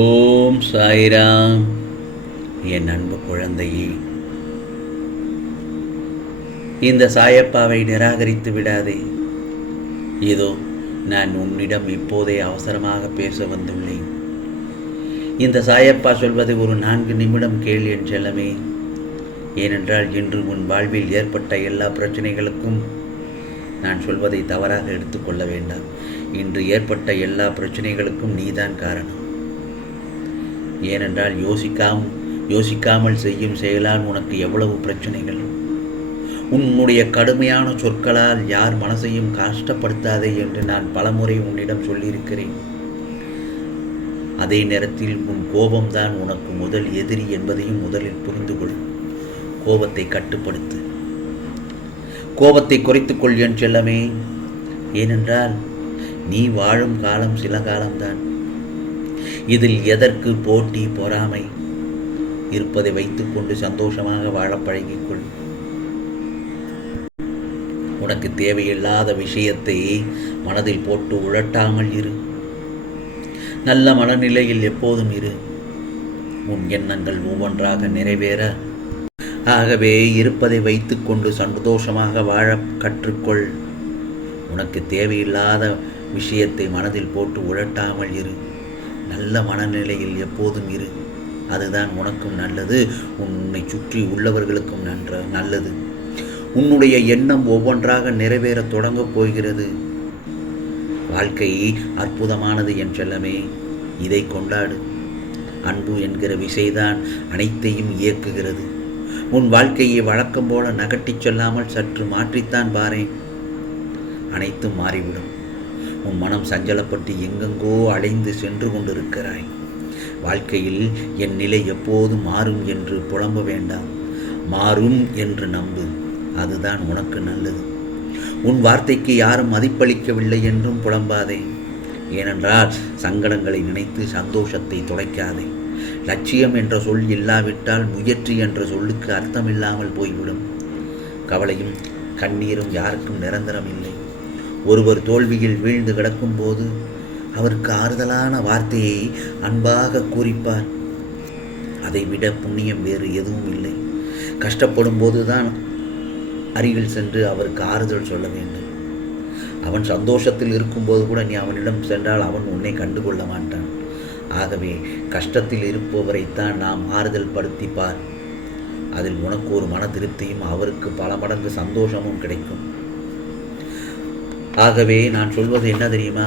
ஓம் சாய்ராம். என் அன்பு குழந்தையே இந்த சாயப்பாவை நிராகரித்து விடாதே. இதோ நான் உன்னிடம் இப்போதே அவசரமாக பேச வந்துள்ளேன். இந்த சாயப்பா சொல்வதை ஒரு நான்கு நிமிடம் கேள் என் செல்லமே. ஏனென்றால் இன்று உன் வாழ்வில் ஏற்பட்ட எல்லா பிரச்சனைகளுக்கும் நான் சொல்வதை தவறாக எடுத்துக்கொள்ள வேண்டாம். இன்று ஏற்பட்ட எல்லா பிரச்சனைகளுக்கும் நீதான் காரணம். ஏனென்றால் யோசிக்காம யோசிக்காமல் செய்யும் செயலால் உனக்கு எவ்வளவு பிரச்சனைகள்? உன்னுடைய கடுமையான சொற்களால் யார் மனசையும் கஷ்டப்படுத்தாதே என்று நான் பலமுறை உன்னிடம் சொல்லியிருக்கிறேன். அதே நேரத்தில் உன் கோபம்தான் உனக்கு முதல் எதிரி என்பதையும் முதலில் புரிந்து கொள் கோபத்தை கட்டுப்படுத்து. கோபத்தை குறைத்துக்கொள் என் செல்லமே. ஏனென்றால் நீ வாழும் காலம் சில காலம்தான். இதில் எதற்கு போட்டி பொறாமை? இருப்பதை வைத்துக்கொண்டு சந்தோஷமாக வாழ பழகிக்கொள். உனக்கு தேவையில்லாத விஷயத்தை மனதில் போட்டு உழட்டாமல் இரு. நல்ல மனநிலையில் எப்போதும் இரு. உன் எண்ணங்கள் ஒவ்வொன்றாக நிறைவேற. ஆகவே இருப்பதை வைத்துக்கொண்டு சந்தோஷமாக வாழ கற்றுக்கொள். உனக்கு தேவையில்லாத விஷயத்தை மனதில் போட்டு உழட்டாமல் இரு. நல்ல மனநிலையில் எப்போதும் இரு. அதுதான் உனக்கும் நல்லது. உன்னை சுற்றி உள்ளவர்களுக்கும் நன்ற நல்லது. உன்னுடைய எண்ணம் ஒவ்வொன்றாக நிறைவேற தொடங்கப் போகிறது. வாழ்க்கை அற்புதமானது என் செல்லமே. இதை கொண்டாடு. அன்பு என்கிற விசைதான் அனைத்தையும் இயக்குகிறது. உன் வாழ்க்கையை வழக்கம் போல நகட்டிச் செல்லாமல் சற்று மாற்றித்தான் பாரேன். அனைத்தும் மாறிவிடும். உன் மனம் சஞ்சலப்பட்டு எங்கெங்கோ அலைந்து சென்று கொண்டிருக்கிறாய். வாழ்க்கையில் என் நிலை எப்போது மாறும் என்று புலம்ப வேண்டாம். மாறும் என்று நம்பு. அதுதான் உனக்கு நல்லது. உன் வார்த்தைக்கு யாரும் மதிப்பளிக்கவில்லை என்றும் புலம்பாதே. ஏனென்றால் சங்கடங்களை நினைத்து சந்தோஷத்தை தொலைக்காதே லட்சியம் என்ற சொல் இல்லாவிட்டால் முயற்சி என்ற சொல்லுக்கு அர்த்தமில்லாமல் போய்விடும். கவலையும் கண்ணீரும் யாருக்கும் நிரந்தரம் இல்லை. ஒருவர் தோல்வியில் வீழ்ந்து கிடக்கும்போது அவருக்கு ஆறுதலான வார்த்தையை அன்பாக கூறிப்பார். அதைவிட புண்ணியம் வேறு எதுவும் இல்லை. கஷ்டப்படும் போதுதான் அருகில் சென்று அவருக்கு ஆறுதல் சொல்ல வேண்டும். அவன் சந்தோஷத்தில் இருக்கும்போது கூட நீ அவனிடம் சென்றால் அவன் உன்னை கண்டுகொள்ள மாட்டான். ஆகவே கஷ்டத்தில் இருப்பவரைத்தான் நாம் ஆறுதல் படுத்திப்பார். அதில் உனக்கு ஒரு மன திருப்தியும் அவருக்கு பல மடங்கு சந்தோஷமும் கிடைக்கும். ஆகவே நான் சொல்வது என்ன தெரியுமா?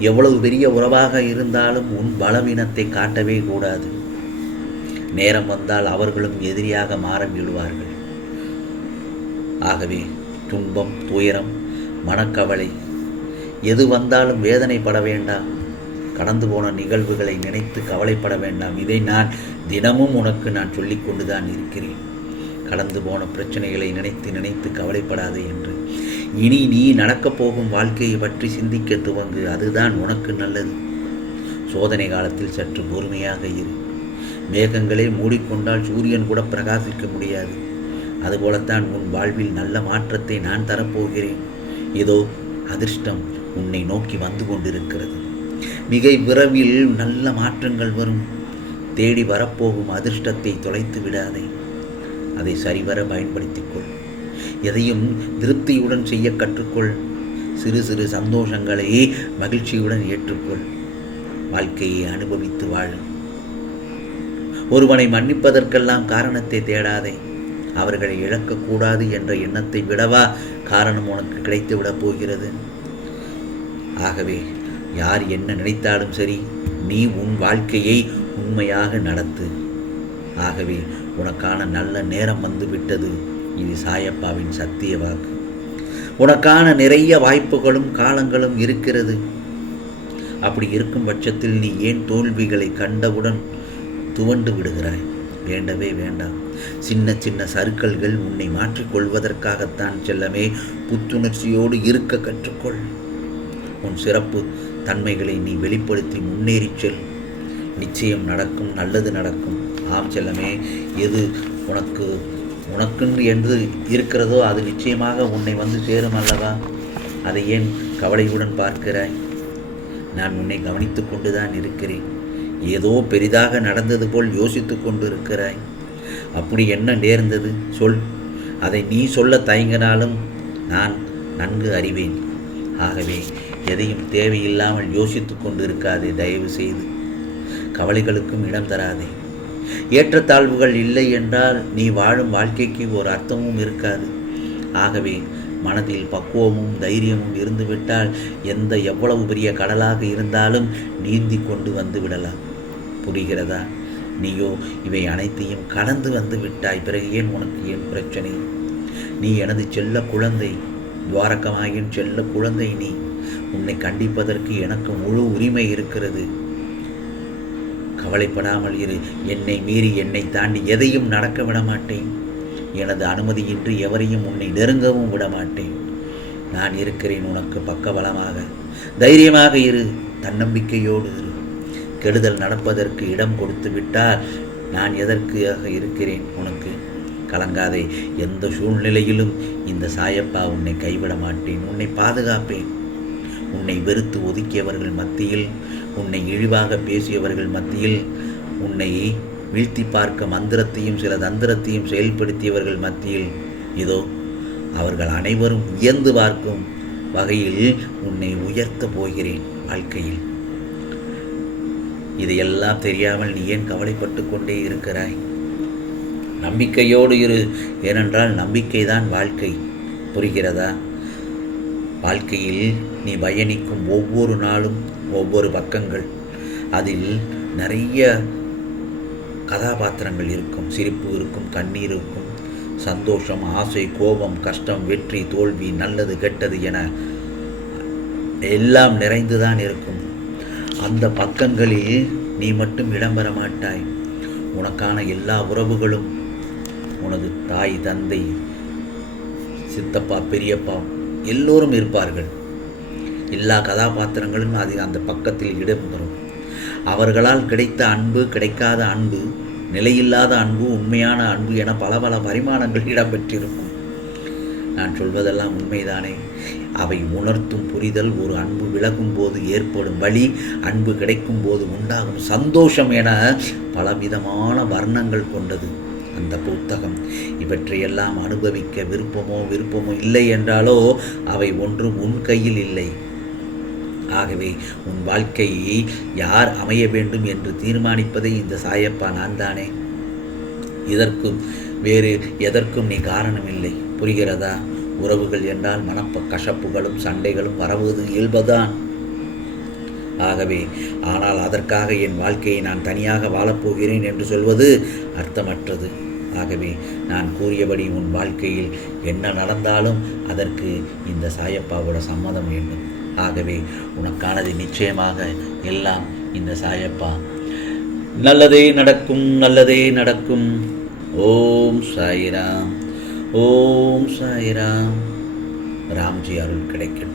எவ்வளவு பெரிய உறவாக இருந்தாலும் உன் பலவீனத்தை காட்டவே கூடாது. நேரம் வந்தால் அவர்களும் எதிரியாக மாற விழுவார்கள் ஆகவே துன்பம் துயரம் மனக்கவலை எது வந்தாலும் வேதனைப்பட வேண்டாம். கடந்து போன நிகழ்வுகளை நினைத்து கவலைப்பட வேண்டாம். இதை நான் தினமும் உனக்கு நான் சொல்லிக் கொண்டுதான் இருக்கிறேன். கடந்து போன பிரச்சனைகளை நினைத்து நினைத்து கவலைப்படாதே என்று. இனி நீ நடக்கப் போகும் வாழ்க்கையை பற்றி சிந்திக்க துவங்கு. அதுதான் உனக்கு நல்லது. சோதனை காலத்தில் சற்று பொறுமையாக இரு. மேகங்களே மூடிக்கொண்டால் சூரியன் கூட பிரகாசிக்க முடியாது. அதுபோலத்தான் உன் வாழ்வில் நல்ல மாற்றத்தை நான் தரப்போகிறேன். இதோ அதிர்ஷ்டம் உன்னை நோக்கி வந்து கொண்டிருக்கிறது. மிக விரைவில் நல்ல மாற்றங்கள் வரும். தேடி வரப்போகும் அதிர்ஷ்டத்தை தொலைத்து விடாதே. அதை சரிவர பயன்படுத்திக்கொள். எதையும் திருப்தியுடன் செய்ய கற்றுக்கொள். சிறு சிறு சந்தோஷங்களை மகிழ்ச்சியுடன் ஏற்றுக்கொள். வாழ்க்கையை அனுபவித்து வாழ. ஒருவனை மன்னிப்பதற்கெல்லாம் காரணத்தை தேடாதே. அவர்களை இழக்கக்கூடாது என்ற எண்ணத்தை விடவா காரணம் உனக்கு கிடைத்துவிடப் போகிறது. ஆகவே யார் என்ன நினைத்தாலும் சரி நீ உன் வாழ்க்கையை உண்மையாக நடத்து. ஆகவே உனக்கான நல்ல நேரம் வந்து விட்டது இது சாயப்பாவின் சத்திய வாக்கு. உனக்கான நிறைய வாய்ப்புகளும் காலங்களும் இருக்கிறது. அப்படி இருக்கும் பட்சத்தில் நீ ஏன் தோல்விகளை கண்டவுடன் துவண்டு விடுகிறாய்? வேண்டவே வேண்டாம். சின்ன சின்ன சருக்கல்கள் உன்னை மாற்றிக்கொள்வதற்காகத்தான் செல்லமே. புத்துணர்ச்சியோடு இருக்க கற்றுக்கொள். உன் சிறப்பு தன்மைகளை நீ வெளிப்படுத்தி முன்னேறிச் செல். நிச்சயம் நடக்கும் நல்லது நடக்கும். ஆம் செல்லமே. எது உனக்கு உனக்குன்னு என்று இருக்கிறதோ அது நிச்சயமாக உன்னை வந்து சேரும் அல்லவா? அதை ஏன் கவலையுடன் பார்க்கிறாய்? நான் உன்னை கவனித்து கொண்டுதான் இருக்கிறேன். ஏதோ பெரிதாக நடந்தது போல் யோசித்து கொண்டு இருக்கிறாய் அப்படி என்ன நேர்ந்தது? சொல். அதை நீ சொல்ல தயங்கினாலும் நான் நன்கு அறிவேன். ஆகவே எதையும் தேவையில்லாமல் யோசித்து கொண்டு இருக்காதே தயவு செய்து கவலைகளுக்கும் இடம் தராதே. ஏற்றத்தாழ்வுகள் இல்லை என்றால் நீ வாழும் வாழ்க்கைக்கு ஒரு அர்த்தமும் இருக்காது. ஆகவே மனதில் பக்குவமும் தைரியமும் இருந்துவிட்டால் எந்த எவ்வளவு பெரிய கடலாக இருந்தாலும் நீந்தி கொண்டு வந்து விடலாம். புரிகிறதா? நீயோ இவை அனைத்தையும் கடந்து வந்து விட்டாய். பிறகு ஏன் உனக்கு ஏன் பிரச்சனை? நீ எனது செல்ல குழந்தை துவாரகமாயின் செல்ல குழந்தை நீ. உன்னை கண்டிப்பதற்கு எனக்கு முழு உரிமை இருக்கிறது. கவலைப்படாமல் இரு. என்னை மீறி என்னை தாண்டி எதையும் நடக்க விட மாட்டேன் எனது அனுமதியின்றி எவரையும் உன்னை நெருங்கவும் விட மாட்டேன் நான் இருக்கிறேன் உனக்கு பக்கபலமாக. தைரியமாக இரு. தன்னம்பிக்கையோடு இரு. கெடுதல் நடப்பதற்கு இடம் கொடுத்து விட்டால் நான் எதற்காக இருக்கிறேன் உனக்கு? கலங்காதே. எந்த சூழ்நிலையிலும் இந்த சாயப்பா உன்னை கைவிட மாட்டேன் உன்னை பாதுகாப்பேன். உன்னை வெறுத்து ஒதுக்கியவர்கள் மத்தியில் உன்னை இழிவாக பேசியவர்கள் மத்தியில் உன்னை வீழ்த்தி பார்க்க மந்திரத்தையும் சில தந்திரத்தையும் செயல்படுத்தியவர்கள் மத்தியில் இதோ அவர்கள் அனைவரும் உயர்ந்து பார்க்கும் வகையில் உன்னை உயர்த்தப் போகிறேன் வாழ்க்கையில். இதையெல்லாம் தெரியாமல் நீ ஏன் கவலைப்பட்டு கொண்டே இருக்கிறாய்? நம்பிக்கையோடு இரு ஏனென்றால் நம்பிக்கைதான் வாழ்க்கை. புரிகிறதா? வாழ்க்கையில் நீ பயணிக்கும் ஒவ்வொரு நாளும் ஒவ்வொரு பக்கங்கள். அதில் நிறைய கதாபாத்திரங்கள் இருக்கும். சிரிப்பு இருக்கும் கண்ணீர் இருக்கும். சந்தோஷம் ஆசை கோபம் கஷ்டம் வெற்றி தோல்வி நல்லது கெட்டது என எல்லாம் நிறைந்துதான் இருக்கும். அந்த பக்கங்களில் நீ மட்டும் இடம்பெற மாட்டாய். உனக்கான எல்லா உறவுகளும் உனது தாய் தந்தை சித்தப்பா பெரியப்பா எல்லோரும் இருப்பார்கள். எல்லா கதாபாத்திரங்களும் அதில் அந்த பக்கத்தில் இடம்பெறும் அவர்களால் கிடைத்த அன்பு கிடைக்காத அன்பு நிலையில்லாத அன்பு உண்மையான அன்பு என பல பல பரிமாணங்கள் இடம்பெற்றிருக்கும். நான் சொல்வதெல்லாம் உண்மைதானே? அவை உணர்த்தும் புரிதல் ஒரு அன்பு விலகும் போது ஏற்படும் வழி அன்பு கிடைக்கும் போது உண்டாகும் சந்தோஷம் என பலவிதமான வர்ணங்கள் கொண்டது. அந்த புத்தகம் இவற்றையெல்லாம் அனுபவிக்க விருப்பமோ விருப்பமோ இல்லை என்றாலோ அவை ஒன்றும் உன் கையில் இல்லை. ஆகவே உன் வாழ்க்கையை யார் அமைய வேண்டும் என்று தீர்மானிப்பதை இந்த சாயப்பா நான் தானே இதற்கும் வேறு எதற்கும் நீ காரணமில்லை. புரிகிறதா? உறவுகள் என்றால் மனப்ப கசப்புகளும் சண்டைகளும் வரவது இயல்புதான். ஆகவே ஆனால் அதற்காக என் வாழ்க்கையை நான் தனியாக வாழப்போகிறேன் என்று சொல்வது அர்த்தமற்றது. ஆகவே நான் கூறியபடி உன் வாழ்க்கையில் என்ன நடந்தாலும் அதற்கு இந்த சாயப்பாவோட சம்மதம் வேண்டும். ஆகவே உனக்கானது நிச்சயமாக எல்லாம் இந்த சாயப்பா. நல்லதே நடக்கும் நல்லதே நடக்கும். ஓம் சாய்ராம் ஓம் சாய்ராம். ராம்ஜி அருள் கிடைக்கும்